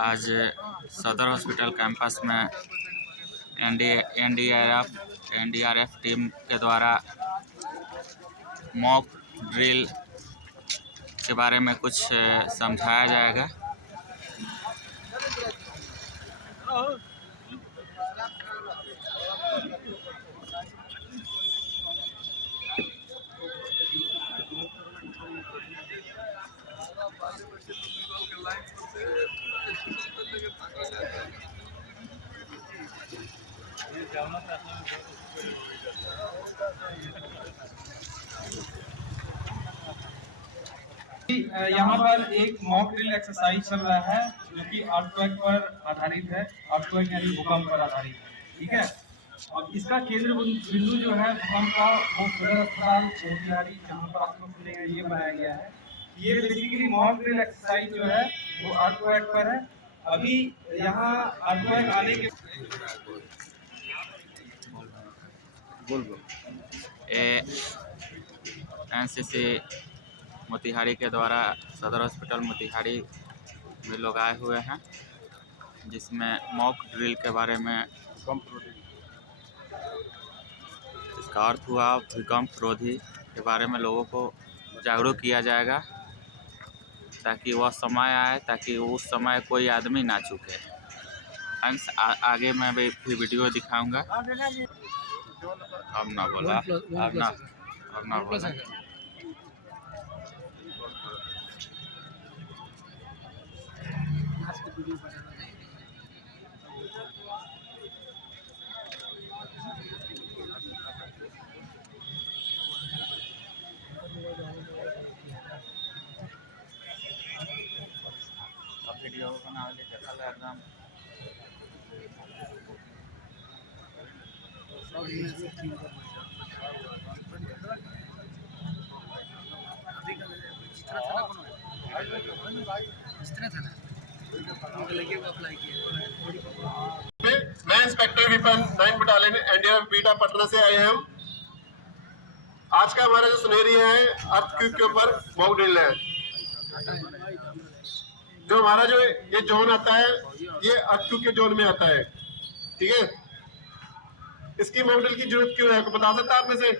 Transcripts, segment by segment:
आज सदर hospital campus में एनडीआरएफ टीम के द्वारा मॉक ड्रिल के बारे में कुछ समझाया जाएगा। यहाँ पर एक मॉक ड्रिल एक्सरसाइज चल रहा है जो कि अर्थक्वेक पर आधारित है। अर्थक्वेक यानी भूकंप पर आधारित है, ठीक है। और इसका केंद्र बिंदु जो है भूकंप का वो सदर अस्पताल मोतिहारी, जहाँ पर आप लोग सुनेंगे, ये बनाया गया है। ये बेसिकली मॉक ड्रिल एक्सरसाइज जो है वो अर्थक्वेक पर है। अभी यहाँ अर्थक्वेक आने के एनसीसी मोतिहारी के द्वारा सदर हॉस्पिटल मोतिहारी में लोग आए हुए हैं, जिसमें मॉक ड्रिल के बारे में इसका अर्थ हुआ भूकंप रोधी के बारे में लोगों को जागरूक किया जाएगा, ताकि वह समय आए, ताकि उस समय कोई आदमी ना चूके। फ्रेंड्स, आगे मैं भी वीडियो दिखाऊंगा। अब ना बोला। वीडियो बना ले एकदम मैं inspector Vipin 9 battalion NDRF beta Patna से आए हैं। आज का हमारा जो सुनहरी है अर्थक्वेक के ऊपर मॉक ड्रिल है। जो हमारा जो ये जोन आता है ये अर्थक्वेक के जोन में आता है, ठीक है। इसकी मॉक ड्रिल की जरूरत क्यों है, आपको बता सकता है आप में से?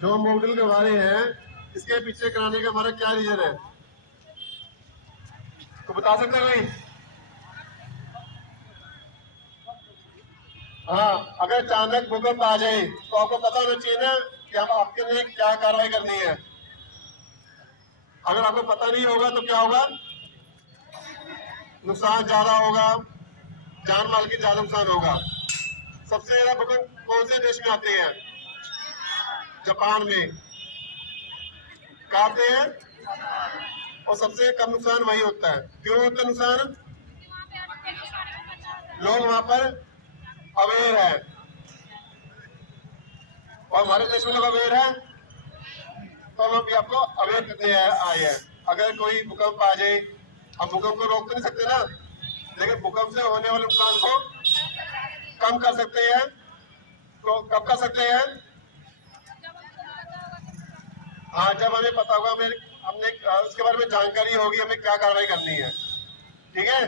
जो मॉक ड्रिल करवा रहे हैं इसके पीछे कराने का हमारा क्या रीजन है, तो बता सकते हैं? हाँ, अगर अचानक भूकंप आ जाए तो आपको पता होना चाहिए ना कि हम आपके लिए क्या कार्रवाई करनी है। अगर आपको पता नहीं होगा तो क्या होगा, नुकसान ज्यादा होगा, जान माल की ज्यादा नुकसान होगा। सबसे ज्यादा भूकंप कौन से देश में आते हैं? जापान में आते हैं, और सबसे कम नुकसान वही होता है। क्यों होता है नुकसान? लोग वहां पर अवेयर है, और हमारे देश में लोग अवेयर है, तो हम भी आपको अवेयर करने आए हैं। अगर कोई भूकंप आ जाए, हम भूकंप को रोक तो नहीं सकते ना, लेकिन भूकंप से होने वाले नुकसान को कम कर सकते हैं। तो कब कर सकते हैं? हाँ, जब हमें पता होगा, हमने उसके बारे में जानकारी होगी, हमें क्या कार्रवाई करनी है, ठीक है।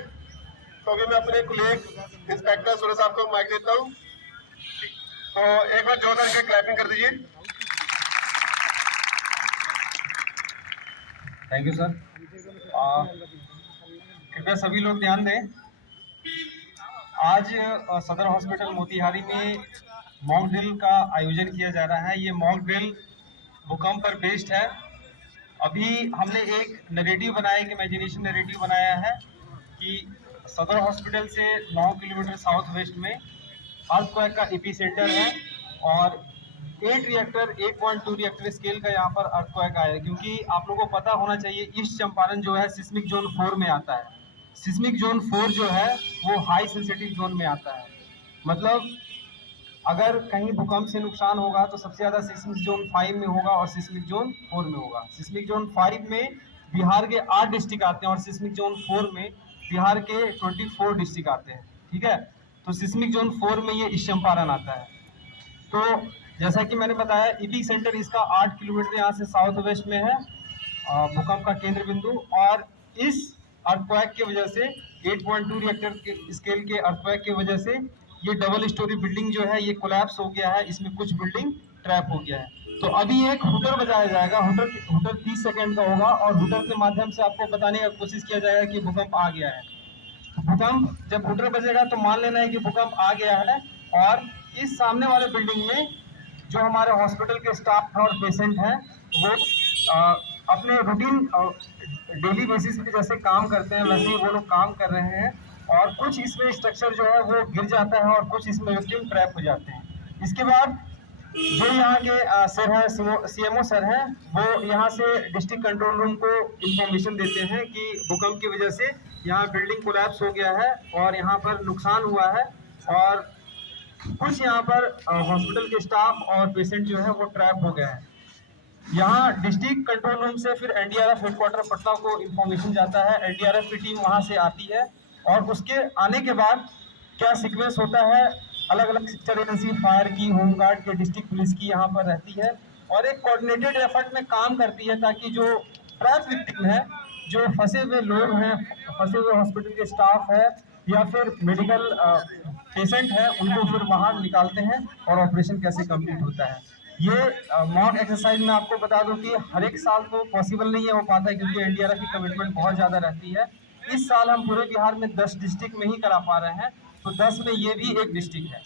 तो अभी मैं अपने कुलीग इंस्पेक्टर सूर्य साहब को माइक देता हूँ, तो एक बार जोरदार से क्लैपिंग कर दीजिए। Thank you sir. कृपया सभी लोग ध्यान दें। आज सदर हॉस्पिटल मोतिहारी में मॉक ड्रिल का आयोजन किया जा रहा है। ये मॉक ड्रिल भूकंप पर बेस्ड है। अभी हमने एक नैरेटिव बनाया, एक इमेजिनेशन नैरेटिव बनाया है कि सदर हॉस्पिटल से 9 किलोमीटर साउथ वेस्ट में अर्थक्वेक का एपिसेंटर है, और 8.2 रिएक्टर स्केल का यहाँ पर अर्थक्वेक आया है। क्योंकि आप लोगों को पता होना चाहिए, ईस्ट चंपारण जो है सिस्मिक जोन 4 में आता है। सिस्मिक जोन 4 जो है वो हाई सेंसिटिव जोन में आता है। मतलब अगर कहीं भूकंप से नुकसान होगा तो सबसे ज्यादा सिस्मिक जोन 5 में होगा और सिस्मिक जोन 4 में होगा। सिस्मिक जोन 5 में बिहार के 8 डिस्ट्रिक्ट आते हैं, और सिस्मिक जोन 4 में बिहार के 24 डिस्ट्रिक्ट आते हैं, ठीक है। तो सिस्मिक जोन 4 में ये ईस्ट चंपारण आता है। तो जैसा कि मैंने बताया, एपिक सेंटर इसका 8 किलोमीटर यहाँ से साउथ वेस्ट में है, भूकंप का केंद्र बिंदु। और इस अर्थक्वेक की वजह से 8.2 रिएक्टर के स्केल के अर्थक्वेक की वजह से ये डबल स्टोरी बिल्डिंग जो है ये कोलैप्स हो गया है, इसमें कुछ बिल्डिंग ट्रैप हो गया है। तो अभी एक हुटर बजाया जाएगा, हुटर 30 सेकंड का होगा और हुटर के माध्यम से आपको बताने का कोशिश किया जाएगा कि भूकंप आ गया है। भूकंप जब हुटर बजेगा तो मान लेना है कि भूकंप आ गया है, और इस सामने वाले बिल्डिंग में जो हमारे हॉस्पिटल के स्टाफ और पेशेंट हैं वो अपने रूटीन डेली बेसिस पे जैसे काम करते हैं वैसे ही वो लोग काम कर रहे हैं, और कुछ इसमें स्ट्रक्चर जो है वो गिर जाता है और कुछ इसमें विक्टिम ट्रैप हो जाते हैं। इसके बाद जो यहाँ के सर है, सीएमओ सर हैं, वो यहाँ से डिस्ट्रिक्ट कंट्रोल रूम को इंफॉर्मेशन देते हैं कि भूकंप की वजह से यहाँ बिल्डिंग कोलैप्स हो गया है और यहाँ पर नुकसान हुआ है, और कुछ यहाँ पर हॉस्पिटल के स्टाफ और पेशेंट जो है वो ट्रैप हो गए हैं। यहाँ डिस्ट्रिक्ट कंट्रोल रूम से फिर एनडीआरएफ हेडक्वार्टर पटना को इंफॉर्मेशन जाता है, एनडीआरएफ की टीम वहाँ से आती है, और उसके आने के बाद क्या सीक्वेंस होता है, अलग अलग सेक्टर एजेंसी, फायर की, होमगार्ड के, डिस्ट्रिक्ट पुलिस की यहाँ पर रहती है और एक कोऑर्डिनेटेड एफर्ट में काम करती है ताकि जो ट्रैप विक्टिम है, जो फंसे हुए लोग हैं, फंसे हुए हॉस्पिटल के स्टाफ है या फिर मेडिकल पेशेंट है, उनको फिर बाहर निकालते हैं और ऑपरेशन कैसे कंप्लीट होता है। ये मॉक एक्सरसाइज में आपको बता दूं कि हर एक साल तो पॉसिबल नहीं है हो पाता है क्योंकि एनडीआरएफ की कमिटमेंट बहुत ज़्यादा रहती है। इस साल हम पूरे बिहार में 10 डिस्ट्रिक्ट में ही करा पा रहे हैं, तो 10 में ये भी एक डिस्ट्रिक्ट है।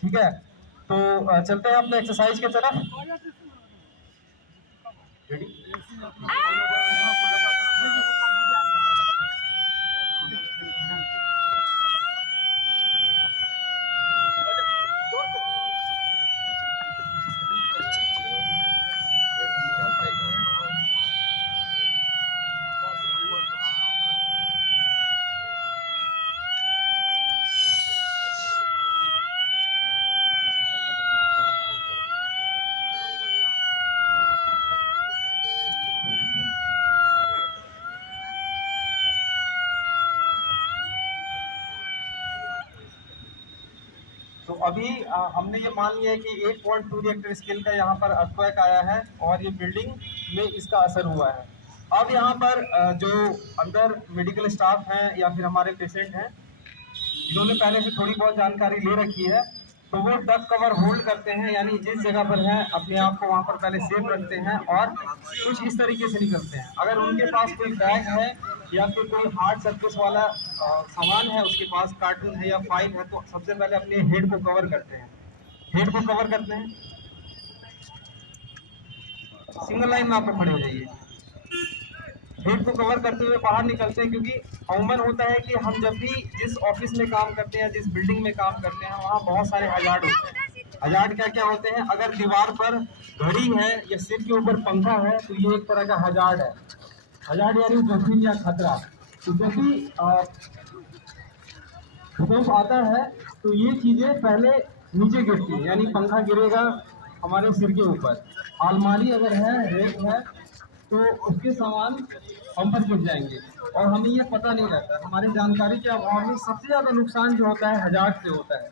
ठीक है, तो चलते हैं अपने एक्सरसाइज की तरफ। रेडी? तो अभी हमने ये मान लिया है कि 8.2 रिएक्टर स्केल का यहाँ पर अर्थक्वेक आया है और ये बिल्डिंग में इसका असर हुआ है। अब यहाँ पर जो अंदर मेडिकल स्टाफ हैं या फिर हमारे पेशेंट हैं, जिन्होंने पहले से थोड़ी बहुत जानकारी ले रखी है, तो वो डक कवर होल्ड करते हैं, यानी जिस जगह पर है अपने आप को वहाँ पर पहले सेफ रखते हैं और कुछ इस तरीके से निकलते हैं। अगर उनके पास कोई बैग है या फिर कोई हार्ड सर्फेस वाला सामान है, उसके पास कार्टून है या फाइल है, तो सबसे पहले अपने हेड को कवर करते हैं। हेड को कवर करते हैं, सिंगल लाइन में आप खड़े हो जाइए। हेड को कवर करते हुए बाहर निकलते हैं, क्योंकि अमूमन होता है कि हम जब भी जिस ऑफिस में काम करते हैं, जिस बिल्डिंग में काम करते हैं, वहाँ बहुत सारे हजार्ड होते हैं। हजार्ड क्या क्या होते हैं? अगर दीवार पर घड़ी है या सिर के ऊपर पंखा है तो ये एक तरह का हजार्ड है। हजार्ड यानी जोखिम या खतरा। तो जब भी भूकंप आता है तो ये चीजें पहले नीचे गिरती है, यानी पंखा गिरेगा हमारे सिर के ऊपर, अलमारी अगर है, रेक है, तो उसके सामान हम पर गिर जाएंगे और हमें ये पता नहीं रहता। हमारी जानकारी के अभाव में सबसे ज़्यादा नुकसान जो होता है हजार्ड से होता है।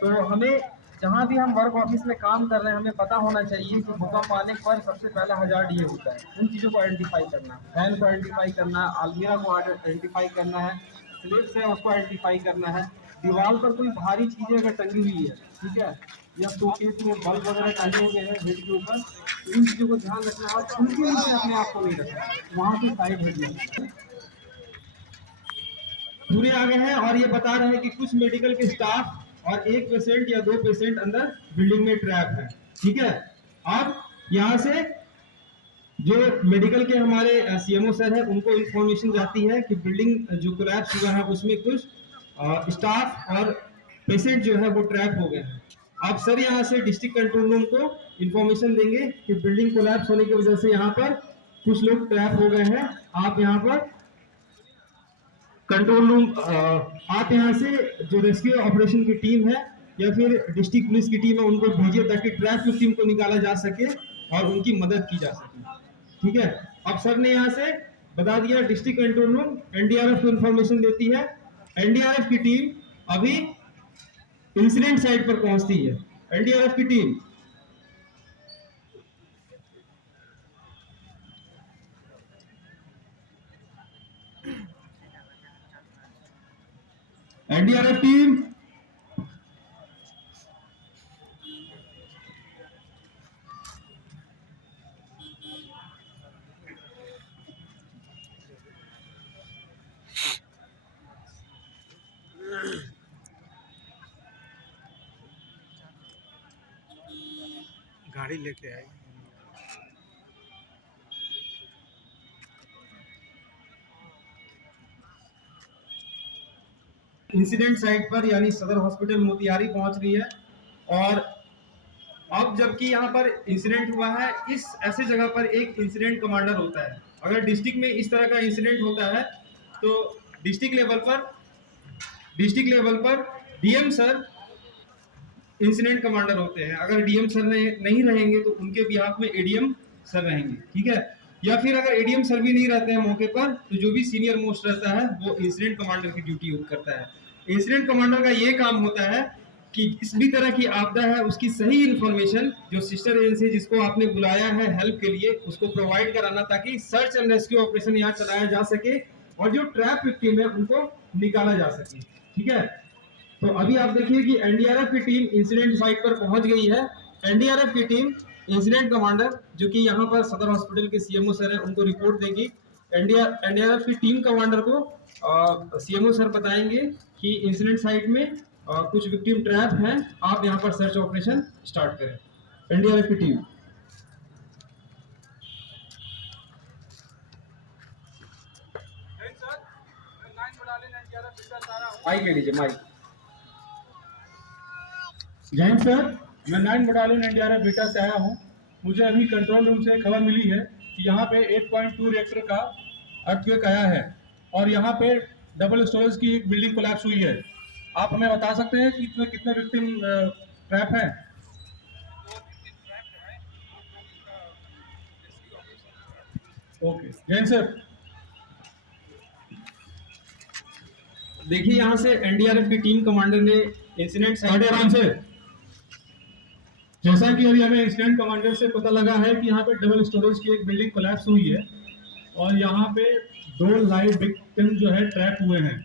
तो हमें जहाँ भी हम वर्क ऑफिस में काम कर रहे हैं, हमें पता होना चाहिए कि भूकंप आने पर सबसे पहला हजार्ड ये होता है। उन चीज़ों को आइडेंटिफाई करना, फैन को आइडेंटिफाई करना, अलमीरा को आइडेंटिफाई करना है, स्लिप्स है उसको आइडेंटिफाई करना है, दीवार पर कोई भारी चीज़ें अगर टंगी हुई है, ठीक है, या शोकेस में बल्ब वगैरह टंगे हुए हैं हेड के ऊपर, तो इन चीज़ों को ध्यान रखना है और उनके नीचे अपने आप को नहीं रखना, वहाँ से साइड हटना। पूरे आगे हैं और ये बता रहे हैं कि कुछ मेडिकल के स्टाफ और एक पेशेंट या 2 पेशेंट अंदर बिल्डिंग में ट्रैप है। ठीक है, अब यहाँ से जो मेडिकल के हमारे सीएमओ सर है उनको इंफॉर्मेशन जाती है कि बिल्डिंग जो कोलैप्स हुआ है उसमें कुछ स्टाफ और पेशेंट जो है वो ट्रैप हो गए हैं। आप सर यहाँ से डिस्ट्रिक्ट कंट्रोल रूम को इंफॉर्मेशन देंगे कि बिल्डिंग कोलैप्स होने की वजह से यहाँ पर कुछ लोग ट्रैप हो गए हैं। आप यहाँ पर कंट्रोल रूम, आप यहाँ से जो रेस्क्यू ऑपरेशन की टीम है या फिर डिस्ट्रिक्ट पुलिस की टीम है उनको भेजिए ताकि ट्रैप टीम को निकाला जा सके और उनकी मदद की जा सके। ठीक है, अब सर ने यहाँ से बता दिया, डिस्ट्रिक्ट कंट्रोल रूम एनडीआरएफ को इंफॉर्मेशन देती है, एनडीआरएफ की टीम अभी इंसिडेंट साइट पर पहुंचती है। एनडीआरएफ की टीम एनडीआरएफ टीम, गाड़ी लेके आई। इंसिडेंट साइट पर यानी सदर हॉस्पिटल मोतिहारी पहुंच रही है। और अब जबकि यहाँ पर इंसिडेंट हुआ है, इस ऐसे जगह पर एक इंसिडेंट कमांडर होता है। अगर डिस्ट्रिक्ट में इस तरह का इंसिडेंट होता है तो डिस्ट्रिक्ट लेवल पर डीएम सर इंसिडेंट कमांडर होते हैं। अगर डीएम सर नहीं रहेंगे तो उनके बिहाफ में एडीएम सर रहेंगे, ठीक है। या फिर अगर एडीएम सर भी नहीं रहते हैं मौके पर तो जो भी सीनियर मोस्ट रहता है वो इंसिडेंट कमांडर की ड्यूटी करता है। इंसिडेंट कमांडर का ये काम होता है कि किस भी तरह की आपदा है उसकी सही इंफॉर्मेशन जो सिस्टर एजेंसी जिसको आपने बुलाया है हेल्प के लिए उसको प्रोवाइड कराना, ताकि सर्च एंड रेस्क्यू ऑपरेशन यहाँ चलाया जा सके और जो ट्रैप विक्टिम है उनको निकाला जा सके, ठीक है। तो अभी आप देखिए कि एनडीआरएफ की टीम इंसिडेंट साइट पर पहुंच गई है। एनडीआरएफ की टीम इंसिडेंट कमांडर जो कि यहाँ पर सदर हॉस्पिटल के सीएमओ सर हैं उनको रिपोर्ट देगी। एनडीआरएफ की टीम कमांडर को सीएमओ सर बताएंगे कि इंसिडेंट साइट में कुछ विक्टिम ट्रैप हैं, आप यहाँ पर सर्च ऑपरेशन स्टार्ट करें। एनडीआरएफ की टीम माइक ले लीजिए, माइक। जैन सर, मैं 9 बटालियन एनडीआरएफ बीटा से आया हूँ। मुझे अभी कंट्रोल रूम से खबर मिली है कि यहाँ पे 8.2 रिएक्टर का अर्थक्वेक आया है और यहाँ पे डबल स्टोरेज की एक बिल्डिंग कोलैप्स हुई है। आप हमें बता सकते हैं कि इसमें कितने विक्टिम ट्रैप हैं? Okay, Jain sir. देखिए यहाँ से एनडीआरएफ की टीम कमांडर ने इंसिडेंट साइट आराम से। जैसा कि अभी हमें इंसिडेंट कमांडर से पता लगा है कि यहाँ पे डबल स्टोरेज की एक बिल्डिंग कोलैप्स हुई है और यहाँ पे 2 लाइव विक्टिम जो है ट्रैप हुए हैं।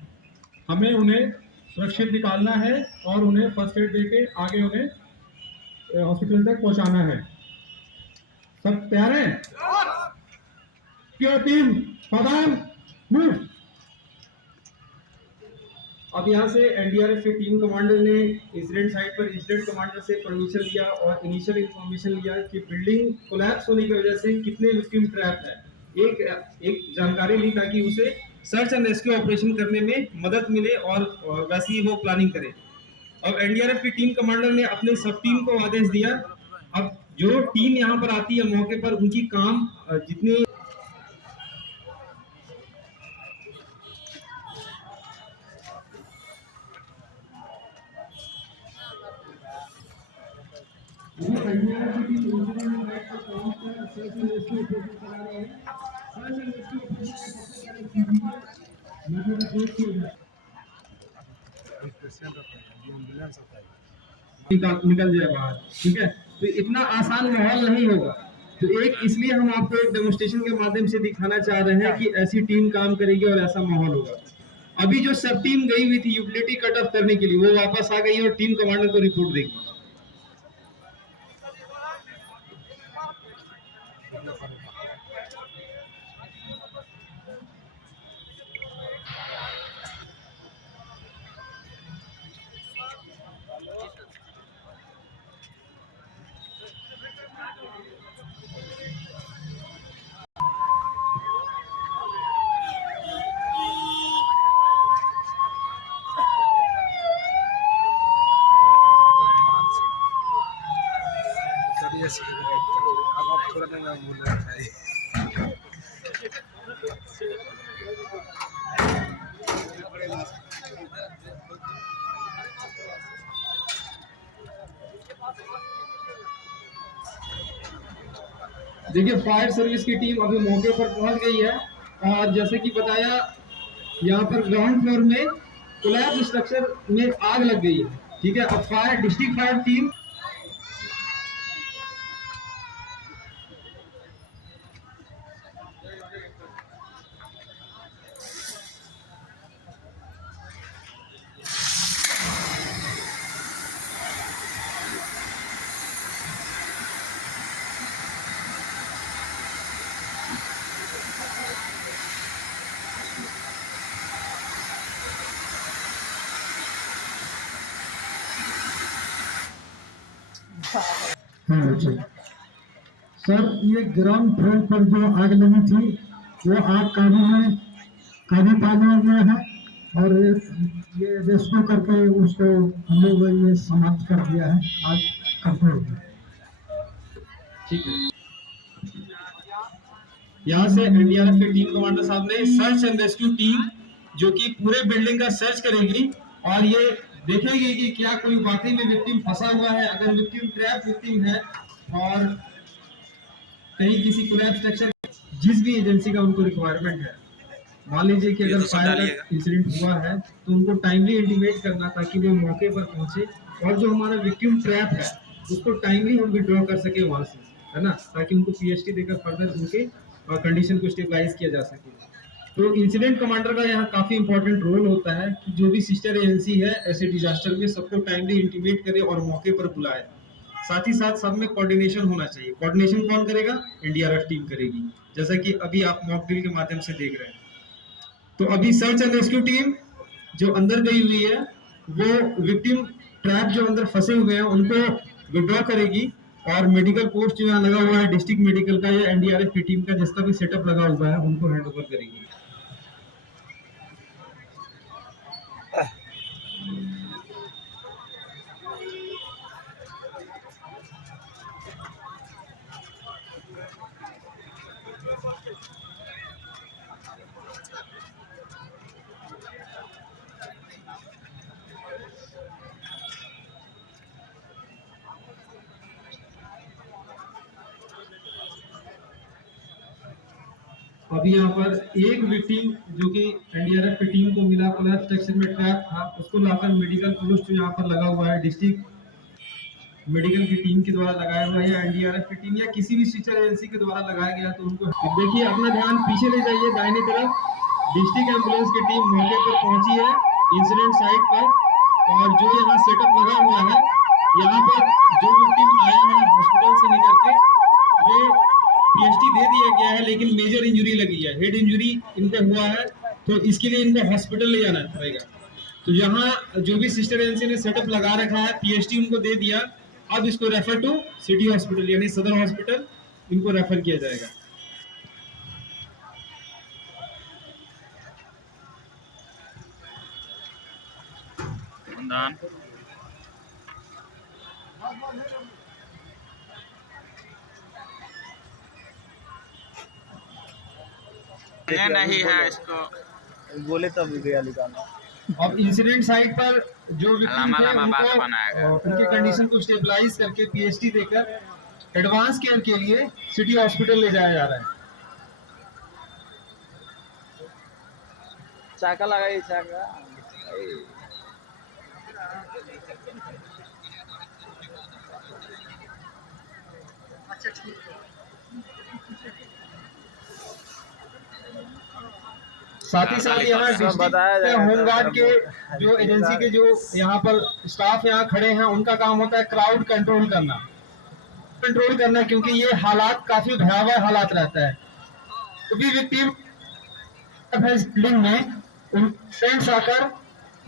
हमें उन्हें सुरक्षित निकालना है और उन्हें फर्स्ट एड देके आगे उन्हें हॉस्पिटल तक पहुंचाना है। सब तैयार हैं? क्यों टीम सावधान, मूव। अब यहाँ से एनडीआरएफ की टीम कमांडर ने इंसिडेंट साइट पर इंसिडेंट कमांडर से परमिशन लिया और इनिशियल इंफॉर्मेशन लिया कि बिल्डिंग कोलैप्स होने की वजह से कितने विक्टिम ट्रैप है। एक जानकारी ली ताकि उसे सर्च एंड रेस्क्यू ऑपरेशन करने में मदद मिले और वैसे ही वो प्लानिंग करे। अब एनडीआरएफ की टीम कमांडर ने अपने सब टीम को आदेश दिया। अब जो टीम यहाँ पर आती है मौके पर उनकी काम जितने निकल जाए बाहर, ठीक है। तो इतना आसान माहौल नहीं होगा, तो एक इसलिए हम आपको एक डेमोस्ट्रेशन के माध्यम से दिखाना चाह रहे हैं कि ऐसी टीम काम करेगी और ऐसा माहौल होगा। अभी जो सब टीम गई हुई थी यूटिलिटी कट ऑफ करने के लिए वो वापस आ गई और टीम कमांडर को रिपोर्ट देगी। अब आप थोड़ा ना बोल रहे हैं। देखिए फायर सर्विस की टीम अभी मौके पर पहुंच गई है और जैसे कि बताया यहाँ पर ग्राउंड फ्लोर में कोलैप्स स्ट्रक्चर में आग लग गई है, ठीक है। अब फायर डिस्ट्रिक्ट फायर टीम हाँ जी सर, ये ग्राउंड फ्लोर पर जो आग लगी थी वो आग काबू पाने में है और ये रेस्क्यू करके उसको हम लोग ये समाप्त कर दिया है आग कंट्रोल में। ठीक है, यहाँ से एनडीआरएफ के टीम कमांडर साहब ने सर्च एंड रेस्क्यू टीम जो कि पूरे बिल्डिंग का सर्च करेगी और ये देखेगी कि क्या कोई वाकई में विक्टिम फंसा हुआ है। अगर विक्टिम ट्रैप विक्टिम है और कहीं किसी कोलैप्स स्ट्रक्चर, जिस भी एजेंसी का उनको रिक्वायरमेंट है, मान लीजिए कि अगर फायर का इंसिडेंट हुआ है तो उनको टाइमली इंटीमेट करना ताकि वो मौके पर पहुंचे और जो हमारा विक्टिम ट्रैप है उसको टाइमली हम विड्रॉ कर सके वहां से, है ना, ताकि उनको पीएचटी देकर फर्दर उनके कंडीशन को स्टेबलाइज किया जा सके। तो इंसिडेंट कमांडर का यहाँ काफी इंपॉर्टेंट रोल होता है कि जो भी सिस्टर एजेंसी है ऐसे डिजास्टर में सबको टाइमली इंटीमेट करे और मौके पर बुलाए। साथ ही साथ सब में कोऑर्डिनेशन होना चाहिए। कोऑर्डिनेशन कौन करेगा? एनडीआरएफ टीम करेगी, जैसा कि अभी आप मॉक ड्रिल के माध्यम से देख रहे हैं। तो अभी सर्च एंड रेस्क्यू टीम जो अंदर गई हुई है वो विक्टिम ट्रैप जो अंदर फंसे हुए हैं उनको विड्रॉ करेगी और मेडिकल पोस्ट जो यहाँ लगा हुआ है डिस्ट्रिक्ट मेडिकल का या एनडीआरएफ की टीम का जिसका भी सेटअप लगा हुआ है उनको हैंड ओवर करेगी। अभी यहाँ पर एक विक्टिम जो कि एनडीआरएफ की टीम को मिला कोलैप्स स्ट्रक्चर में ट्रैप था उसको लाकर मेडिकल पोस्ट जो यहाँ पर लगा हुआ है डिस्ट्रिक्ट मेडिकल की टीम के द्वारा लगाया हुआ है या एनडीआरएफ की टीम या किसी भी सिस्टर एजेंसी के द्वारा लगाया गया तो उनको देखिए, अपना ध्यान पीछे ले जाइए दाहिनी तरफ। डिस्ट्रिक्ट एम्बुलेंस की टीम मौके पर पहुंची है इंसिडेंट साइट पर और जो यहाँ सेटअप लगा हुआ है यहाँ पर जो विक्टिम आया है हॉस्पिटल से निकल के वो पीएचडी दे दिया गया है लेकिन मेजर इंजरी लगी है, हेड इंजरी इनको हुआ है तो इसके लिए इनको हॉस्पिटल ले जाना पड़ेगा। तो यहाँ जो भी सिस्टर एजेंसी ने सेटअप लगा रखा है पीएचडी उनको दे दिया, अब इसको रेफर टू सिटी हॉस्पिटल यानी सदर हॉस्पिटल इनको रेफर किया जाएगा। नहीं है इसको बोले तब गया निकालना। अब इंसिडेंट साइट पर जो विक्टिम थे उनकी कंडीशन को स्टेबलाइज करके पीएचडी देकर एडवांस केयर के लिए सिटी हॉस्पिटल ले जाया जा रहा है। चाका लगाई चाका। साथ ही साथ यहाँ डिस्ट्रिक्ट होमगार्ड के जो एजेंसी के जो यहाँ पर स्टाफ यहाँ खड़े हैं उनका काम होता है क्राउड कंट्रोल करना क्योंकि ये हालात काफी भयावह हालात रहता है। तो भी विक्टिम बिल्डिंग में उन फ्रेंड्स आकर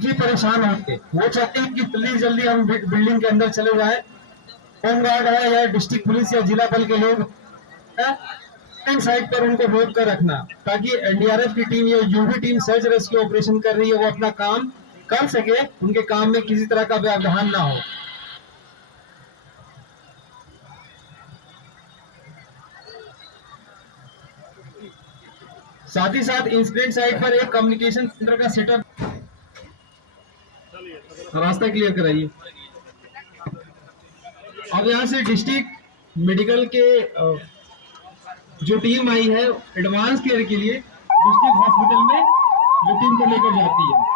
भी परेशान होते, वो चाहते हैं कि जल्दी हम बिल्डिंग के अंदर चले जाए। होमगार्ड है या डिस्ट्रिक्ट पुलिस या जिला बल के लोग साइड पर उनको रोक कर रखना ताकि एनडीआरएफ की टीम या जो भी टीम सर्च रेस्क्यू ऑपरेशन कर रही है वो अपना काम कर सके, उनके काम में किसी तरह का व्यवधान ना हो। साथ ही साथ इंसिडेंट साइट पर एक कम्युनिकेशन सेंटर का सेटअप, रास्ता क्लियर कराइए। अब यहाँ से डिस्ट्रिक्ट मेडिकल के जो टीम आई है एडवांस केयर के लिए डिस्ट्रिक्ट हॉस्पिटल में विक्टिम को लेकर जाती है।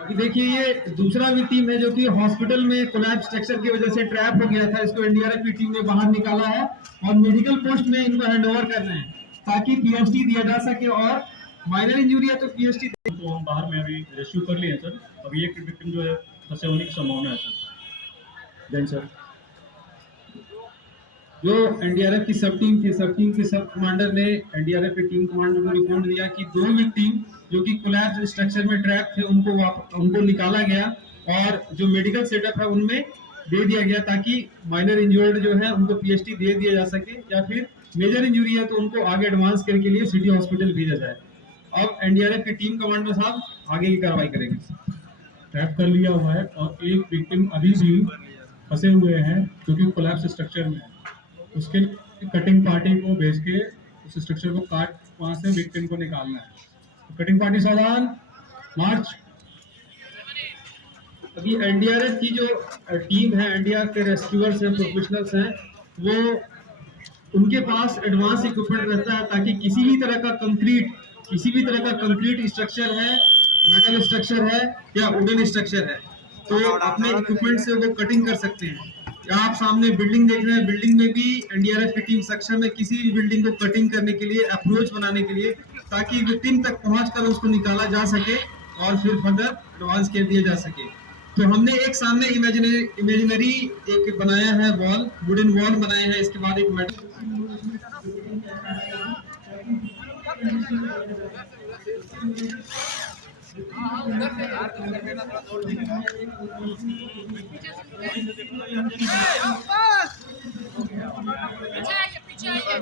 अभी देखिए ये दूसरा विक्टिम है जो कि हॉस्पिटल में कोलैप्स स्ट्रक्चर की वजह से ट्रैप हो गया था। इसको एनडीआरएफ की टीम ने बाहर निकाला है और मेडिकल पोस्ट में इनको हैंडओवर कर रहे हैं ताकि पीएचडी दिया जा सके। और माइनर इंजरी है तो पीएचडी तो हम बाहर में अभी रेस्क्यू कर लिए हैं सर। अभी एक विक्टिम जो है फंसे होने की संभावना है सर। देन सर जो एनडीआरएफ की सब टीम थी, सब टीम के सब कमांडर ने एनडीआरएफ की टीम कमांडर को रिपोर्ट दिया कि 2 विक्टिम जो कि कोलैप्स स्ट्रक्चर में ट्रैप थे उनको निकाला गया और जो मेडिकल सेटअप है उनमें दे दिया गया ताकि माइनर इंजर्ड जो है उनको पीएचडी दे दिया जा सके या फिर मेजर इंजरी है तो उनको आगे एडवांस केयर के लिए सिटी हॉस्पिटल भेजा जाए। अब एनडीआरएफ की टीम कमांडर साहब आगे की कार्रवाई करेंगे। ट्रैप कर लिया हुआ है और एक विक्टिम अभी भी फंसे हुए हैं जो कि कोलैप्स स्ट्रक्चर में है। उसके कटिंग पार्टी को भेज के उस स्ट्रक्चर को काट वहां से विक्टिम को निकालना है। तो कटिंग पार्टी सावधान, मार्च। अभी एनडीआरएफ की जो टीम है, एनडीआरएफ के रेस्क्यूअर्स हैं, प्रोफेशनल्स हैं, वो उनके पास एडवांस इक्विपमेंट रहता है ताकि किसी भी तरह का कंक्रीट स्ट्रक्चर है, मेटल स्ट्रक्चर है या वुडन स्ट्रक्चर है तो अपने इक्विपमेंट से वो कटिंग कर सकते हैं। यहाँ आप सामने बिल्डिंग देख रहे हैं, बिल्डिंग में भी एनडीआरएफ की टीम सक्षम है किसी भी बिल्डिंग को कटिंग करने के लिए, अप्रोच बनाने के लिए ताकि विक्टिम तक पहुंचकर उसको निकाला जा सके और फिर फर्दर एडवांस केयर दिया जा सके। तो हमने एक सामने इमेजिनरी एक बनाया है वॉल, वुडन वॉल बनाए हैं, इसके बाद एक मेटल पीछे आइए।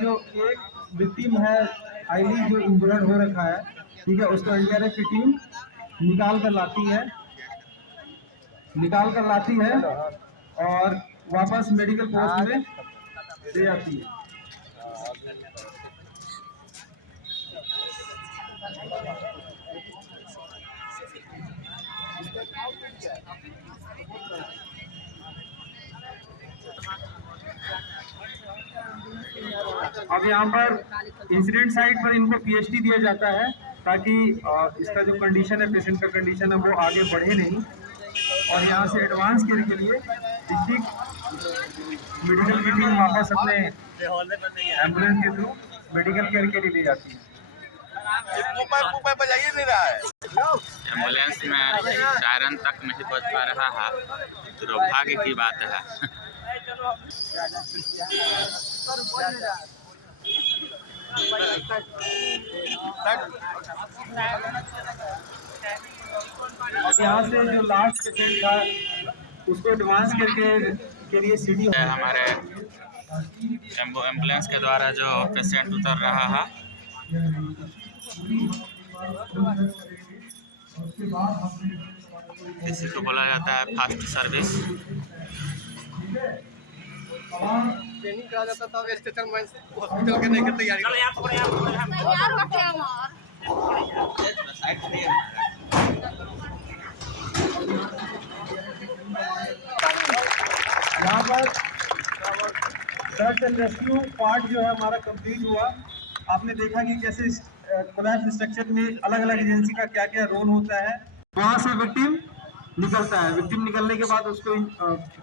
जो एक विक्टिम है हाईली जो इंजर्ड हो रखा है, ठीक है, उसको एनडीआरएफ की टीम निकाल कर लाती है और वापस मेडिकल पोस्ट में ले जाती है। अब यहाँ पर इंसिडेंट साइट पर इनको पीएचडी दिया जाता है ताकि इसका जो कंडीशन है, पेशेंट का कंडीशन है, वो आगे बढ़े नहीं, और यहाँ से एडवांस केयर के लिए डिस्ट्रिक्ट मेडिकल की टीम वापस अपने एम्बुलेंस के थ्रू मेडिकल केयर के लिए ले जाती है। एम्बुलेंस में सायरन तक नहीं पहुंच पा रहा है, दुर्भाग्य की बात है। यहाँ से जो लास्ट पेशेंट था उसको एडवांस के लिए सीडी हमारे एम्बुलेंस के द्वारा जो पेशेंट उतर रहा है, इसी को बोला जाता है फास्ट सर्विस। ट्रेनिंग करा जाता तब स्टेशन में हॉस्पिटल के नहीं की तैयारी यार होते हमार यहाँ पर सर्च एंड रेस्क्यू पार्ट जो है हमारा कंप्लीट हुआ। आपने देखा कि कैसे कोलैप्स स्ट्रक्चर में अलग अलग एजेंसी का क्या क्या रोल होता है। वहाँ से विक्टिम निकलता है, विक्टिम निकलने के बाद उसको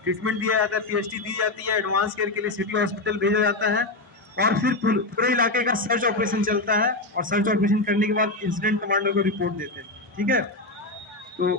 ट्रीटमेंट दिया जाता है, पीएचडी दी जाती है, एडवांस केयर के लिए सिटी हॉस्पिटल भेजा जाता है, और फिर पूरे इलाके का सर्च ऑपरेशन चलता है, और सर्च ऑपरेशन करने के बाद इंसिडेंट कमांडर को रिपोर्ट देते हैं। ठीक है, तो